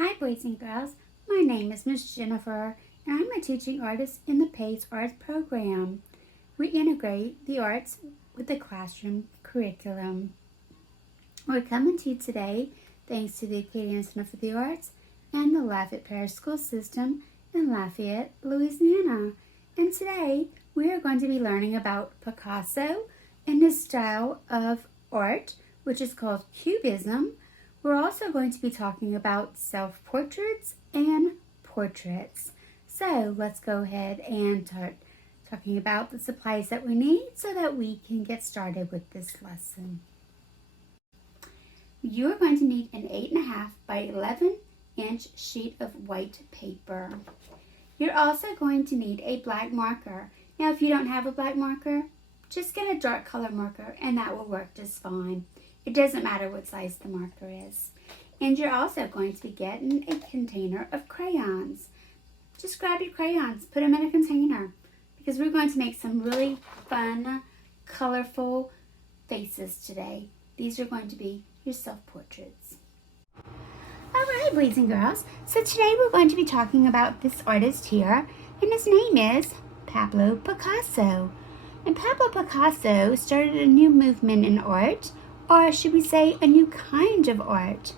Hi boys and girls, my name is Miss Jennifer and I'm a teaching artist in the PACE Arts program. We integrate the arts with the classroom curriculum. We're coming to you today thanks to the Acadiana Center for the Arts and the Lafayette Parish School System in Lafayette, Louisiana. And today we are going to be learning about Picasso and his style of art, which is called cubism. We're also going to be talking about self-portraits and portraits. So let's go ahead and start talking about the supplies that we need so that we can get started with this lesson. You're going to need an 8.5 by 11 inch sheet of white paper. You're also going to need a black marker. Now if you don't have a black marker, just get a dark color marker and that will work just fine. It doesn't matter what size the marker is. And you're also going to be getting a container of crayons. Just grab your crayons, put them in a container, because we're going to make some really fun, colorful faces today. These are going to be your self-portraits. Alright, boys and girls, so today we're going to be talking about this artist here, and his name is Pablo Picasso. And Pablo Picasso started a new movement in art, or should we say a new kind of art.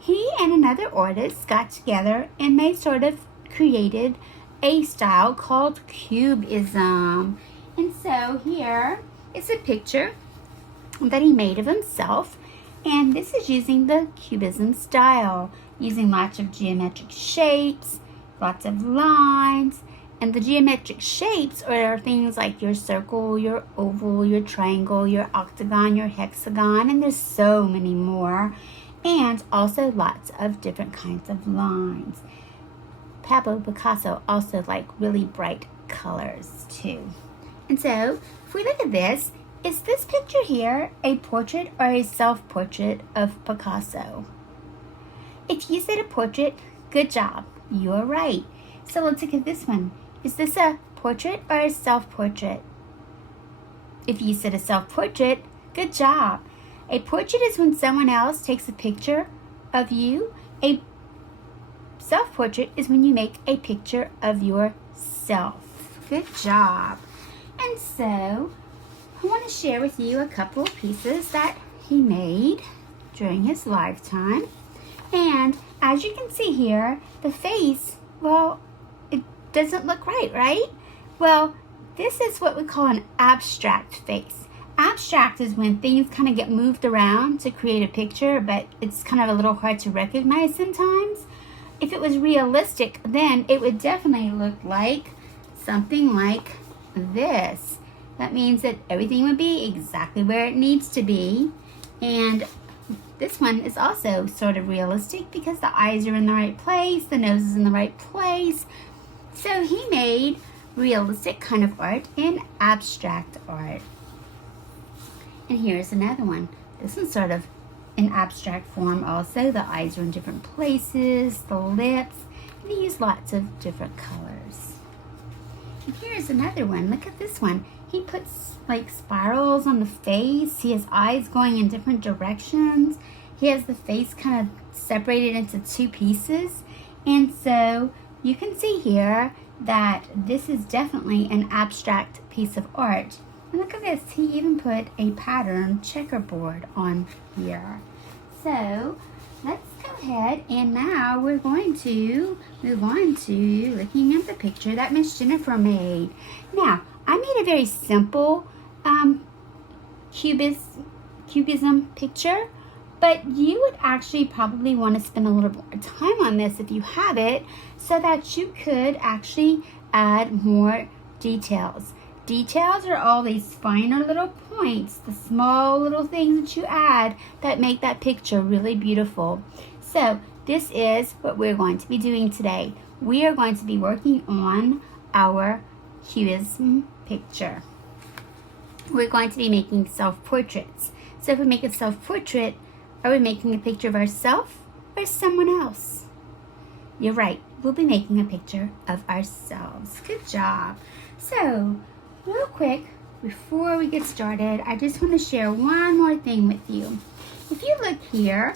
He and another artist got together and they sort of created a style called cubism. And so here is a picture that he made of himself, and this is using the cubism style, using lots of geometric shapes, lots of lines. And the geometric shapes are things like your circle, your oval, your triangle, your octagon, your hexagon, and there's so many more. And also lots of different kinds of lines. Pablo Picasso also liked really bright colors too. And so, if we look at this, is this picture here a portrait or a self-portrait of Picasso? If you said a portrait, good job, you're right. So let's look at this one. Is this a portrait or a self-portrait? If you said a self-portrait, good job. A portrait is when someone else takes a picture of you. A self-portrait is when you make a picture of yourself. Good job. And so, I want to share with you a couple of pieces that he made during his lifetime. And as you can see here, the face, well, doesn't look right? Well, this is what we call an abstract face. Abstract is when things kind of get moved around to create a picture, but it's kind of a little hard to recognize sometimes. If it was realistic, then it would definitely look like something like this. That means that everything would be exactly where it needs to be. And this one is also sort of realistic because the eyes are in the right place, the nose is in the right place. So he made realistic kind of art and abstract art. And here's another one. This one's sort of in abstract form also. The eyes are in different places, the lips, and he used lots of different colors. And here's another one. Look at this one. He puts like spirals on the face. He has eyes going in different directions. He has the face kind of separated into two pieces. And so you can see here that this is definitely an abstract piece of art. And look at this, he even put a pattern checkerboard on here. So let's go ahead and now we're going to move on to looking at the picture that Miss Jennifer made. Now, I made a very simple cubism picture, but you would actually probably want to spend a little more time on this if you have it, so that you could actually add more details. Details are all these finer little points, the small little things that you add that make that picture really beautiful. So this is what we're going to be doing today. We are going to be working on our cubism picture. We're going to be making self-portraits. So if we make a self-portrait, are we making a picture of ourselves or someone else? You're right, we'll be making a picture of ourselves. Good job. So, real quick, before we get started, I just want to share one more thing with you. If you look here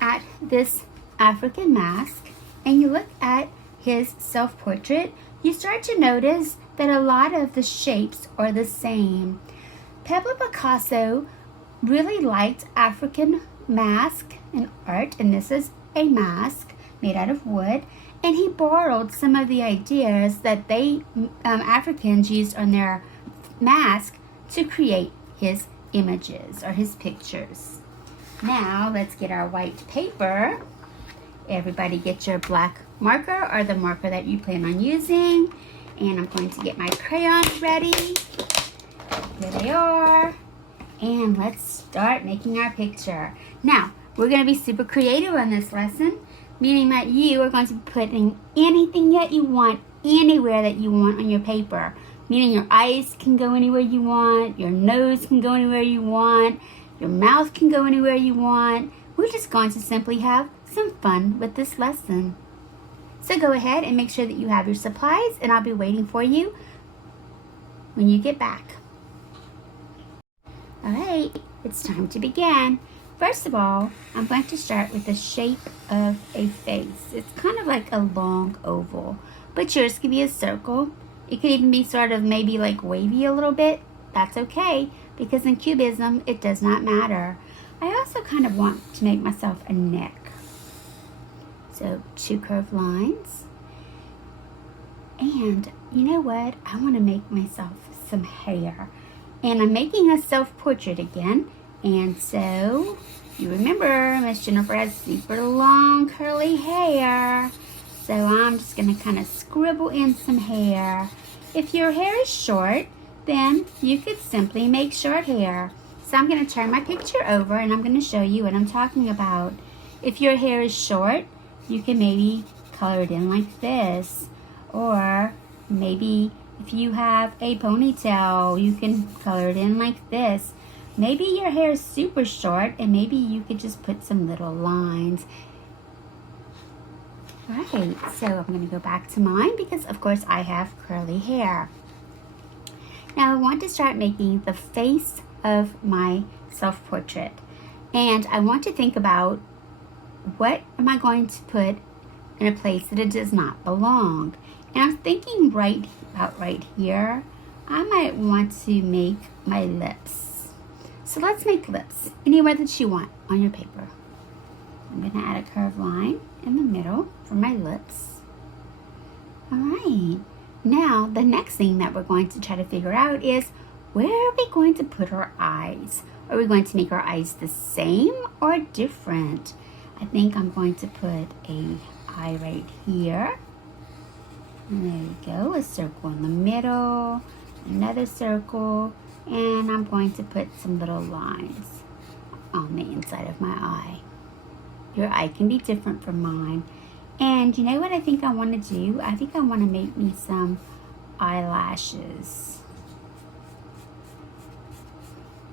at this African mask and you look at his self-portrait, you start to notice that a lot of the shapes are the same. Pablo Picasso really liked African mask and art, and this is a mask made out of wood, and he borrowed some of the ideas that Africans used on their mask to create his images or his pictures. Now let's get our white paper. Everybody get your black marker or the marker that you plan on using, and I'm going to get my crayons ready. Here they are, and let's start making our picture. Now we're going to be super creative on this lesson, meaning that you are going to be putting anything that you want anywhere that you want on your paper. Meaning your eyes can go anywhere you want, your nose can go anywhere you want, your mouth can go anywhere you want. We're just going to simply have some fun with this lesson. So go ahead and make sure that you have your supplies, and I'll be waiting for you when you get back. Alright, it's time to begin. First of all, I'm going to start with the shape of a face. It's kind of like a long oval, but yours could be a circle. It could even be sort of maybe like wavy a little bit. That's okay, because in cubism, it does not matter. I also kind of want to make myself a neck. So 2 curved lines. And you know what? I want to make myself some hair. And I'm making a self-portrait again. And so, you remember, Miss Jennifer has super long curly hair. So I'm just going to kind of scribble in some hair. If your hair is short, then you could simply make short hair. So I'm going to turn my picture over and I'm going to show you what I'm talking about. If your hair is short, you can maybe color it in like this. Or maybe if you have a ponytail, you can color it in like this. Maybe your hair is super short and maybe you could just put some little lines. Right, so I'm going to go back to mine because of course I have curly hair. Now I want to start making the face of my self-portrait. And I want to think about what am I going to put in a place that it does not belong. And I'm thinking right here, I might want to make my lips. So let's make lips anywhere that you want on your paper. I'm going to add a curved line in the middle for my lips. Alright, now the next thing that we're going to try to figure out is where are we going to put our eyes? Are we going to make our eyes the same or different? I think I'm going to put a eye right here. And there you go, a circle in the middle, another circle, and I'm going to put some little lines on the inside of my eye. Your eye can be different from mine. And you know what I think I want to do? I think I want to make me some eyelashes.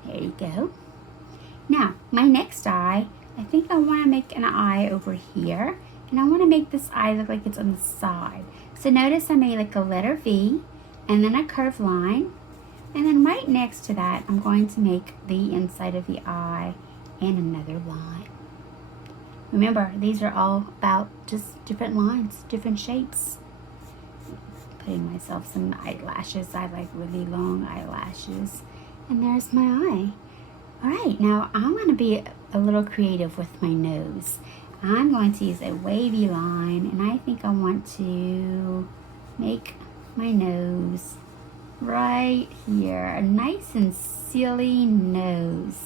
There you go. Now, my next eye, I think I want to make an eye over here. And I want to make this eye look like it's on the side. So notice I made like a letter V and then a curved line. And then right next to that, I'm going to make the inside of the eye and another line. Remember, these are all about just different lines, different shapes. Putting myself some eyelashes. I like really long eyelashes. And there's my eye. Alright, now I'm going to be a little creative with my nose. I'm going to use a wavy line, and I think I want to make my nose right here. A nice and silly nose.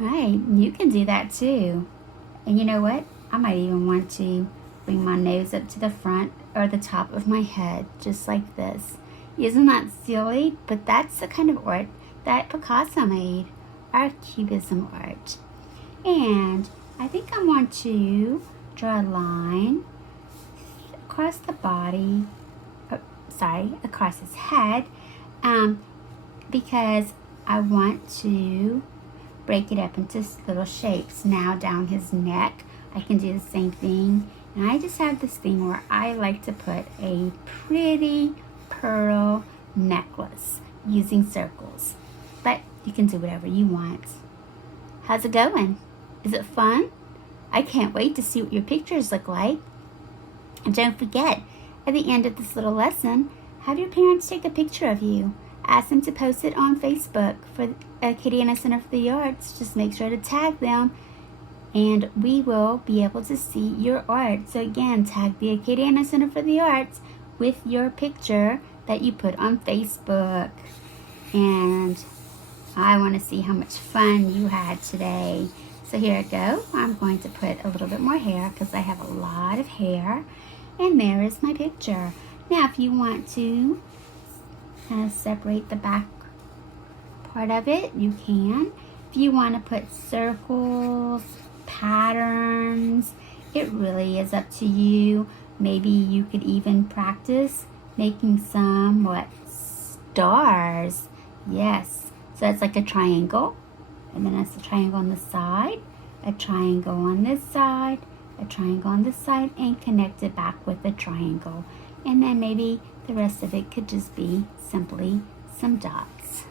Alright, you can do that too. And you know what? I might even want to bring my nose up to the front or the top of my head, just like this. Isn't that silly? But that's the kind of art that Picasso made, our cubism art. And I think I want to draw a line across the body, across his head, because I want to break it up into little shapes. Now down his neck, I can do the same thing. And I just have this thing where I like to put a pretty pearl necklace using circles. But you can do whatever you want. How's it going? Is it fun? I can't wait to see what your pictures look like. And don't forget, at the end of this little lesson, have your parents take a picture of you. Ask them to post it on Facebook for Acadiana Center for the Arts. Just make sure to tag them, and we will be able to see your art. So again, tag the Acadiana Center for the Arts with your picture that you put on Facebook. And I want to see how much fun you had today. So here I go. I'm going to put a little bit more hair because I have a lot of hair. And there is my picture. Now if you want to kind of separate the back part of it, you can. If you want to put circles, patterns, it really is up to you. Maybe you could even practice making some stars. Yes, so it's like a triangle, and then that's a triangle on the side, a triangle on this side, a triangle on this side, and connect it back with a triangle. And then maybe the rest of it could just be simply some dots.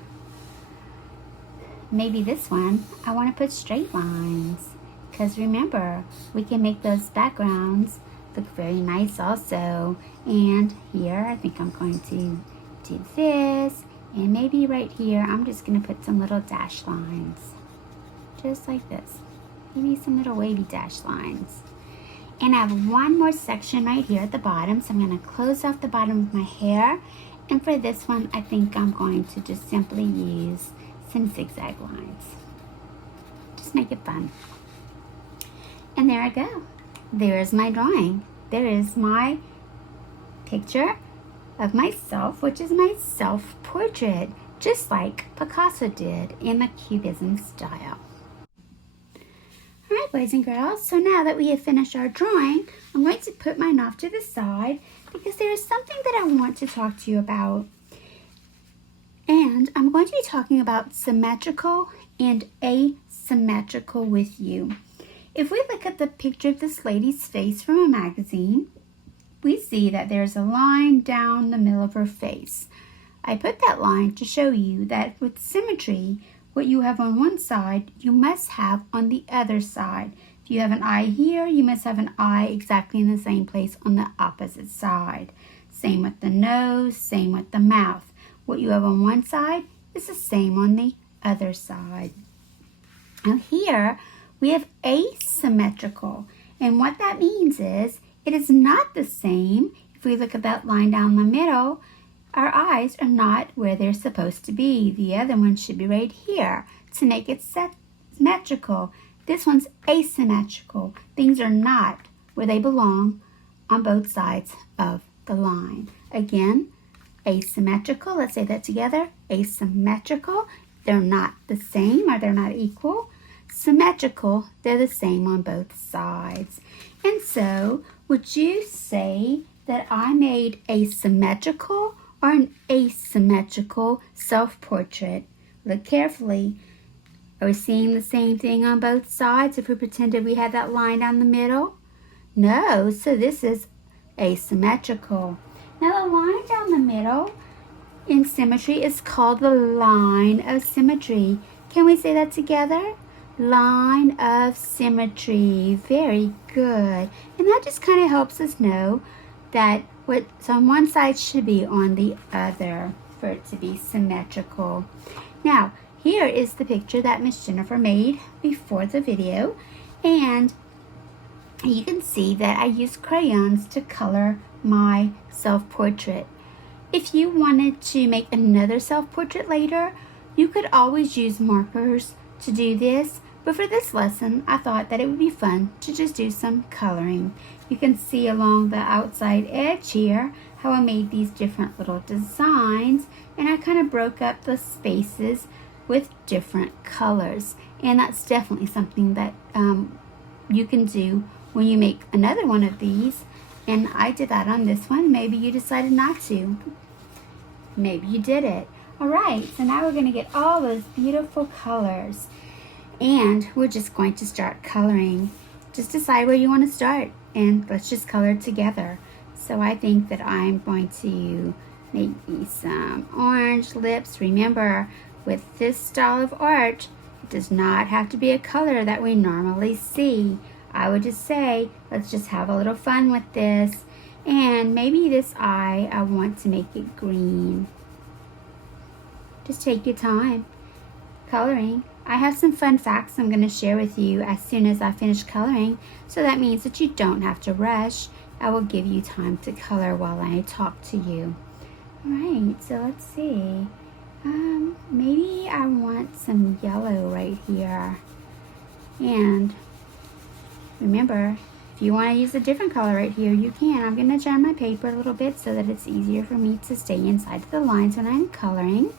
Maybe this one, I want to put straight lines, because remember, we can make those backgrounds look very nice also. And here, I think I'm going to do this, and maybe right here, I'm just going to put some little dash lines, just like this. Maybe some little wavy dash lines. And I have one more section right here at the bottom, so I'm going to close off the bottom of my hair. And for this one, I think I'm going to just simply use some zigzag lines. Just make it fun. And there I go. There's my drawing. There is my picture of myself, which is my self-portrait, just like Picasso did in the Cubism style. Alright, boys and girls, so now that we have finished our drawing, I'm going to put mine off to the side because there is something that I want to talk to you about. And I'm going to be talking about symmetrical and asymmetrical with you. If we look at the picture of this lady's face from a magazine, we see that there's a line down the middle of her face. I put that line to show you that with symmetry, what you have on one side, you must have on the other side. If you have an eye here, you must have an eye exactly in the same place on the opposite side. Same with the nose, same with the mouth. What you have on one side is the same on the other side. Now here, we have asymmetrical. And what that means is, it is not the same. If we look at that line down the middle, our eyes are not where they're supposed to be. The other one should be right here to make it symmetrical. This one's asymmetrical. Things are not where they belong on both sides of the line. Again, asymmetrical. Let's say that together. Asymmetrical. They're not the same, or they're not equal. Symmetrical. They're the same on both sides. And so, would you say that I made a symmetrical or an asymmetrical self-portrait? Look carefully. Are we seeing the same thing on both sides if we pretended we had that line down the middle? No, so this is asymmetrical. Now the line down the middle in symmetry is called the line of symmetry. Can we say that together? Line of symmetry. Very good. And that just kind of helps us know that what's on one side should be on the other for it to be symmetrical. Now, here is the picture that Miss Jennifer made before the video, and you can see that I used crayons to color my self-portrait. If you wanted to make another self-portrait later, you could always use markers to do this, but for this lesson, I thought that it would be fun to just do some coloring. You can see along the outside edge here how I made these different little designs, and I kind of broke up the spaces with different colors. And that's definitely something that you can do when you make another one of these. And I did that on this one. Maybe you decided not to. Maybe you did it. Alright, so now we're going to get all those beautiful colors. And we're just going to start coloring. Just decide where you want to start, and let's just color together. So I think that I'm going to make me some orange lips. Remember, with this style of art, it does not have to be a color that we normally see. I would just say, let's just have a little fun with this. And maybe this eye, I want to make it green. Just take your time coloring. I have some fun facts I'm going to share with you as soon as I finish coloring. So that means that you don't have to rush. I will give you time to color while I talk to you. Alright, so let's see. Maybe I want some yellow right here. And remember, if you want to use a different color right here, you can. I'm going to turn my paper a little bit so that it's easier for me to stay inside the lines when I'm coloring.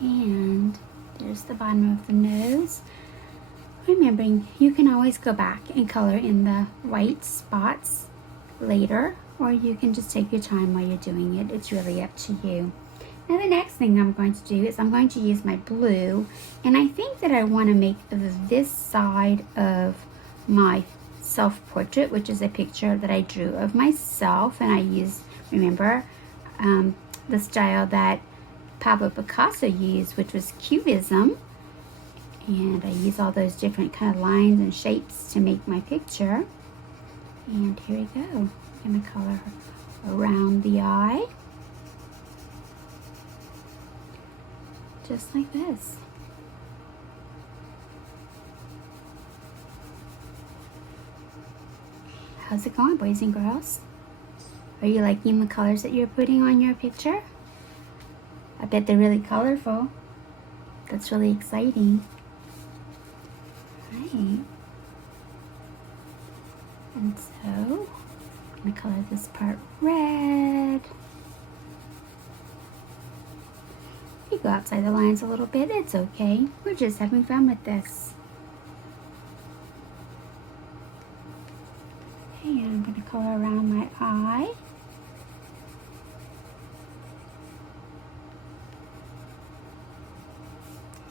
And there's the bottom of the nose. Remembering, you can always go back and color in the white spots later, or you can just take your time while you're doing it. It's really up to you. Now the next thing I'm going to do is I'm going to use my blue, and I think that I want to make this side of my self-portrait, which is a picture that I drew of myself, and I used, remember, the style that Pablo Picasso used, which was cubism, and I use all those different kind of lines and shapes to make my picture. And here we go. I'm going to color around the eye, just like this. How's it going, boys and girls? Are you liking the colors that you're putting on your picture? I bet they're really colorful. That's really exciting. Right. And so, I'm going to color this part red. If you go outside the lines a little bit, it's okay. We're just having fun with this. Okay, and I'm going to color around my eye.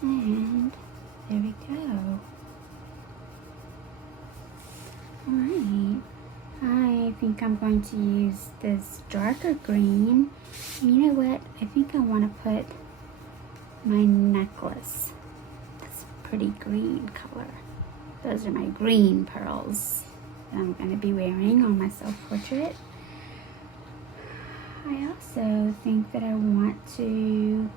And there we go. Alright, I think I'm going to use this darker green. And you know what? I think I want to put my necklace. That's a pretty green color. Those are my green pearls that I'm going to be wearing on my self-portrait. I also think that I want to,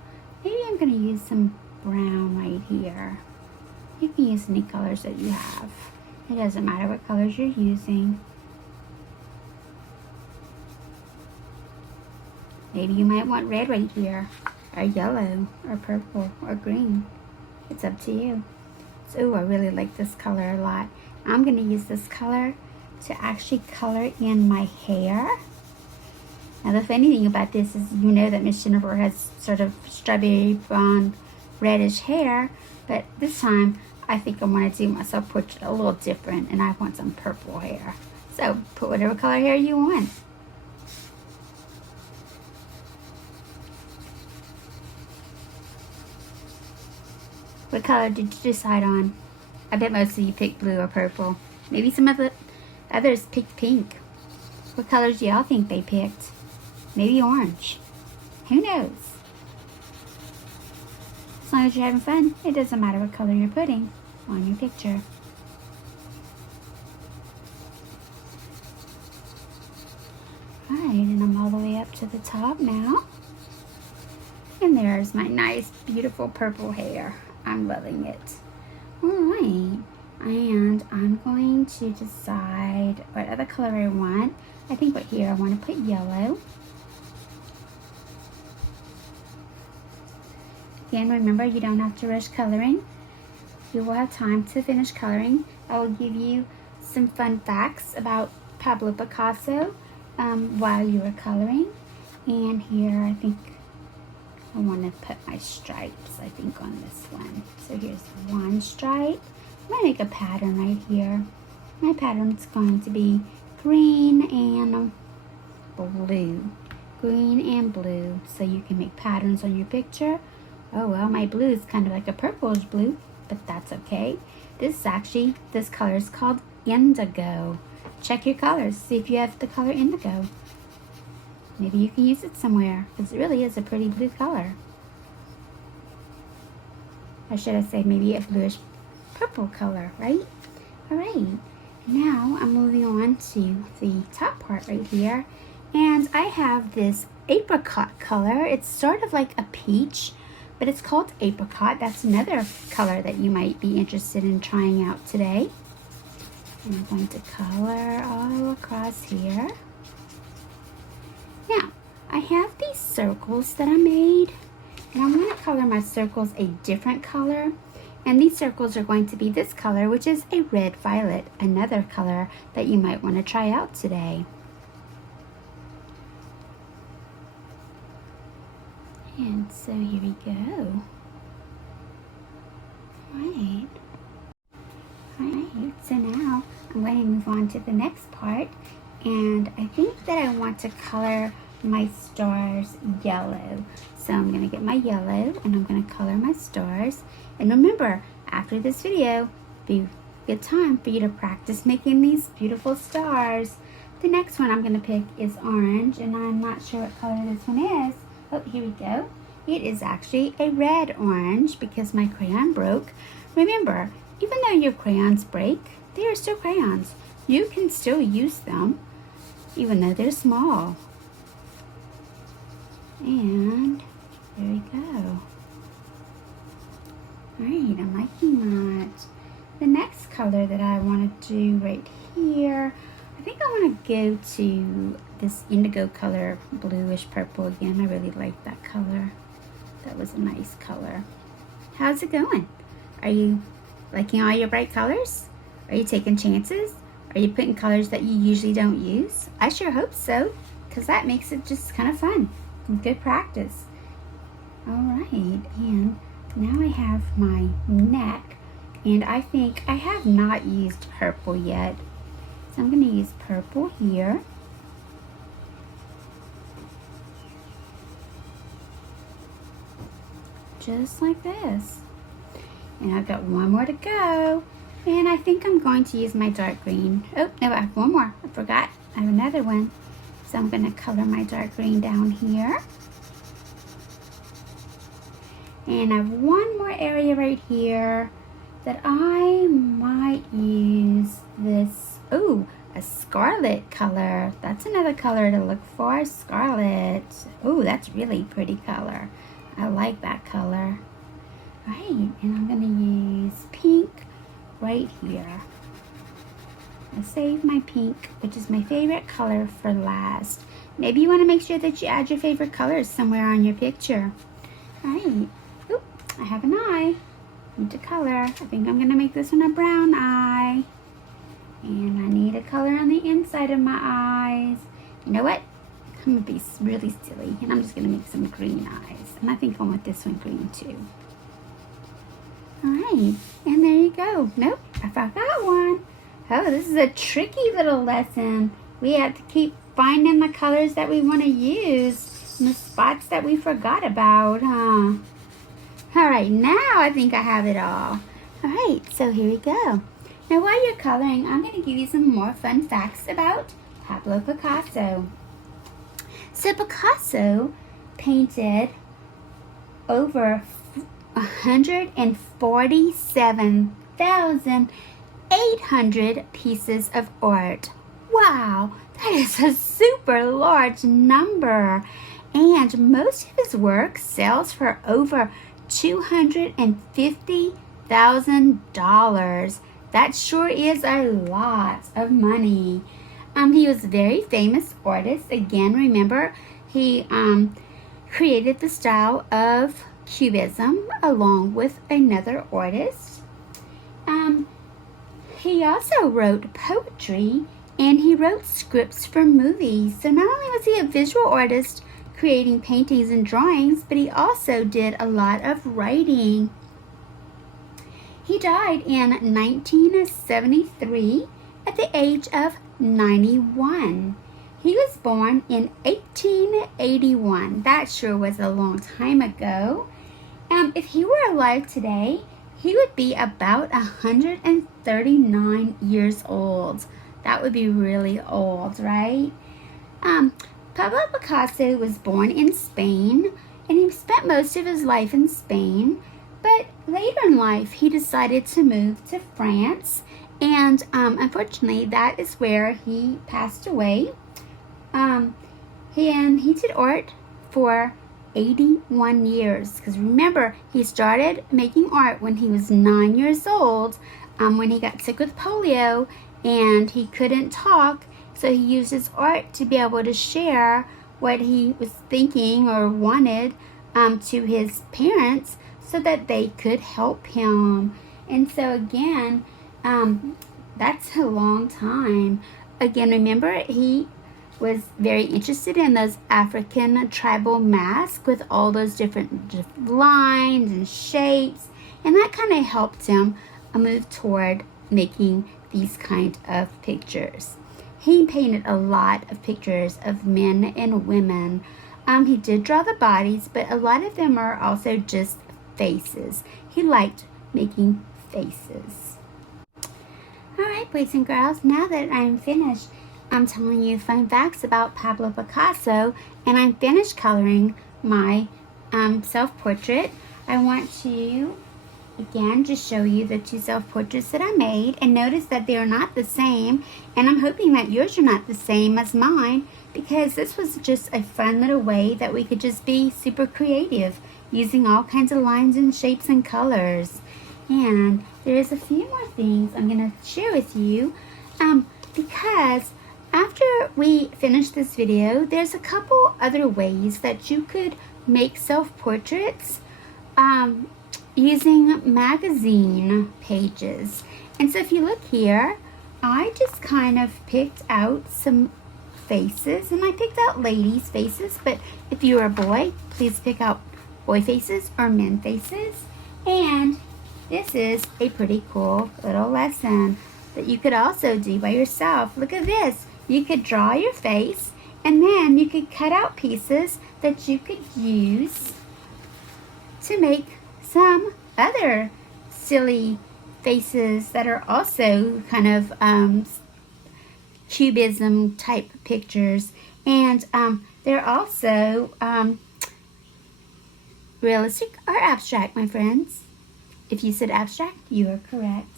maybe I'm going to use some brown right here. You can use any colors that you have. It doesn't matter what colors you're using. Maybe you might want red right here, or yellow, or purple, or green. It's up to you. So, I really like this color a lot. I'm going to use this color to actually color in my hair. Now, the funny thing about this is, you know that Miss Jennifer has sort of strawberry blonde reddish hair, but this time I think I want to do my self-portrait a little different, and I want some purple hair. So put whatever color hair you want. What color did you decide on? I bet most of you picked blue or purple. Maybe some of the others picked pink. What colors do y'all think they picked? Maybe orange. Who knows? As long as you're having fun, it doesn't matter what color you're putting on your picture. Alright, and I'm all the way up to the top now. And there's my nice, beautiful purple hair. I'm loving it. Alright, and I'm going to decide what other color I want. I think right here I want to put yellow. Again, remember, you don't have to rush coloring. You will have time to finish coloring. I will give you some fun facts about Pablo Picasso while you are coloring. And here, I think I want to put my stripes, I think, on this one. So here's one stripe. I'm going to make a pattern right here. My pattern is going to be green and blue. Green and blue. So you can make patterns on your picture. Oh, well, my blue is kind of like a purplish blue, but that's okay. This color is called indigo. Check your colors. See if you have the color indigo. Maybe you can use it somewhere, because it really is a pretty blue color. Or should I say maybe a bluish purple color, right? Alright, now I'm moving on to the top part right here. And I have this apricot color. It's sort of like a peach, but it's called apricot. That's another color that you might be interested in trying out today. And I'm going to color all across here. Now, I have these circles that I made, and I'm going to color my circles a different color. And these circles are going to be this color, which is a red violet, another color that you might want to try out today. And so here we go. Right. Alright, so now I'm going to move on to the next part. And I think that I want to color my stars yellow. So I'm going to get my yellow and I'm going to color my stars. And remember, after this video, be a good time for you to practice making these beautiful stars. The next one I'm going to pick is orange, and I'm not sure what color this one is. Oh, here we go. It is actually a red orange because my crayon broke. Remember, even though your crayons break, they are still crayons. You can still use them, even though they're small. And there we go. Alright, I'm liking that. The next color that I want to do right here, I think I want to go to this indigo color, bluish purple again. I really like that color. That was a nice color. How's it going? Are you liking all your bright colors? Are you taking chances? Are you putting colors that you usually don't use? I sure hope so, because that makes it just kind of fun and good practice. Alright, and now I have my neck, and I think I have not used purple yet. So I'm going to use purple here. Just like this. And I've got one more to go. And I think I'm going to use my dark green. Oh, no, I have one more. I forgot. I have another one. So I'm going to color my dark green down here. And I have one more area right here that I might use this, oh, a scarlet color. That's another color to look for, scarlet. Oh, that's really pretty color. I like that color. Right, and I'm going to use pink right here. I'll save my pink, which is my favorite color, for last. Maybe you want to make sure that you add your favorite colors somewhere on your picture. Alright, oop, I have an eye. I need to color. I think I'm going to make this one a brown eye. And I need a color on the inside of my eyes. You know what? I'm going to be really silly, and I'm just going to make some green eyes. And I think I want this one green too. Alright, and there you go. Nope, I forgot one. Oh, this is a tricky little lesson. We have to keep finding the colors that we want to use and the spots that we forgot about, huh? Alright, now I think I have it all. Alright, so here we go. Now while you're coloring, I'm going to give you some more fun facts about Pablo Picasso. So Picasso painted over 147,800 pieces of art. Wow, that is a super large number. And most of his work sells for over $250,000. That sure is a lot of money. He was a very famous artist. Again, remember, he created the style of Cubism along with another artist. He also wrote poetry, and he wrote scripts for movies. So not only was he a visual artist creating paintings and drawings, but he also did a lot of writing. He died in 1973 at the age of 91. He was born in 1881. That sure was a long time ago. If he were alive today, he would be about 139 years old. That would be really old, right? Pablo Picasso was born in Spain, and he spent most of his life in Spain. But later in life, he decided to move to France, And unfortunately, that is where he passed away. And he did art for 81 years. Because remember, he started making art when he was 9 years old, when he got sick with polio and he couldn't talk. So he used his art to be able to share what he was thinking or wanted to his parents so that they could help him. And so again, that's a long time. Again, remember, he was very interested in those African tribal masks with all those different lines and shapes, and that kind of helped him move toward making these kind of pictures. He painted a lot of pictures of men and women. He did draw the bodies, but a lot of them are also just faces. He liked making faces. Alright, boys and girls, now that I'm finished telling you fun facts about Pablo Picasso, and I'm finished coloring my self-portrait, I want to again just show you the two self-portraits that I made, and notice that they are not the same, and I'm hoping that yours are not the same as mine, because this was just a fun little way that we could just be super creative using all kinds of lines and shapes and colors. And there's a few more things I'm going to share with you, because after we finish this video, there's a couple other ways that you could make self-portraits using magazine pages. And so if you look here, I just kind of picked out some faces, and I picked out ladies' faces, but if you're a boy, please pick out boy faces or men faces. And this is a pretty cool little lesson that you could also do by yourself. Look at this. You could draw your face, and then you could cut out pieces that you could use to make some other silly faces that are also kind of cubism type pictures. And they're also realistic or abstract, my friends. If you said abstract, you are correct.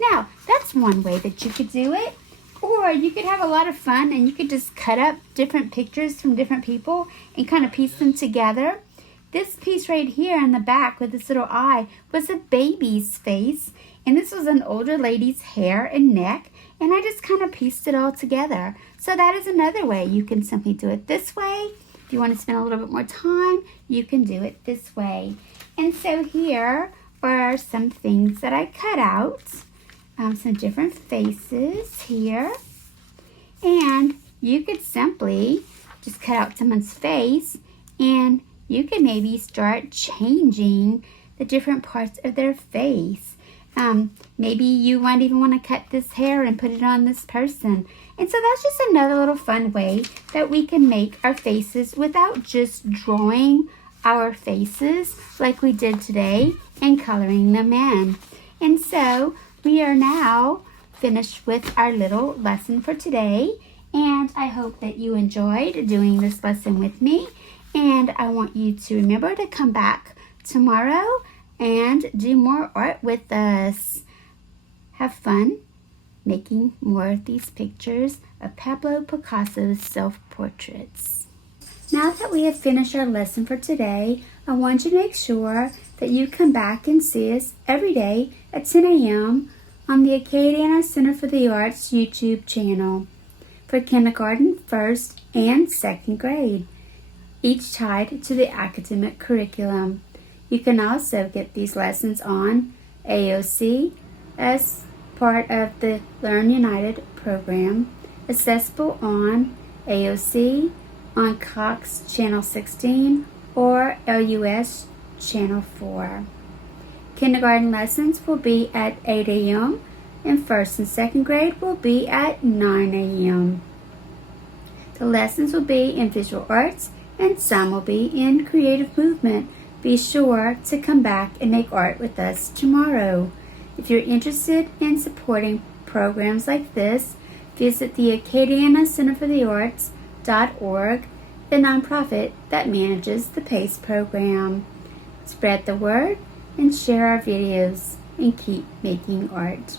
Now, that's one way that you could do it. Or you could have a lot of fun and you could just cut up different pictures from different people and kind of piece them together. This piece right here in the back with this little eye was a baby's face. And this was an older lady's hair and neck. And I just kind of pieced it all together. So that is another way. You can simply do it this way. If you want to spend a little bit more time, you can do it this way. And so here are some things that I cut out. Some different faces here. And you could simply just cut out someone's face, and you could maybe start changing the different parts of their face. Maybe you might even want to cut this hair and put it on this person. And so that's just another little fun way that we can make our faces without just drawing our faces like we did today and coloring them in. And so we are now finished with our little lesson for today, and I hope that you enjoyed doing this lesson with me, and I want you to remember to come back tomorrow and do more art with us. Have fun making more of these pictures of Pablo Picasso's self-portraits. Now that we have finished our lesson for today, I want you to make sure that you come back and see us every day at 10 a.m. on the Acadiana Center for the Arts YouTube channel for kindergarten, 1st, and 2nd grade, each tied to the academic curriculum. You can also get these lessons on AOC as part of the Learn United program, accessible on AOC, on Cox Channel 16, or LUS Channel 4. Kindergarten lessons will be at 8 a.m. and 1st and 2nd grade will be at 9 a.m. The lessons will be in visual arts and some will be in creative movement. Be sure to come back and make art with us tomorrow. If you're interested in supporting programs like this, visit the Acadiana Center for the Arts.org, the nonprofit that manages the PACE program. Spread the word and share our videos and keep making art.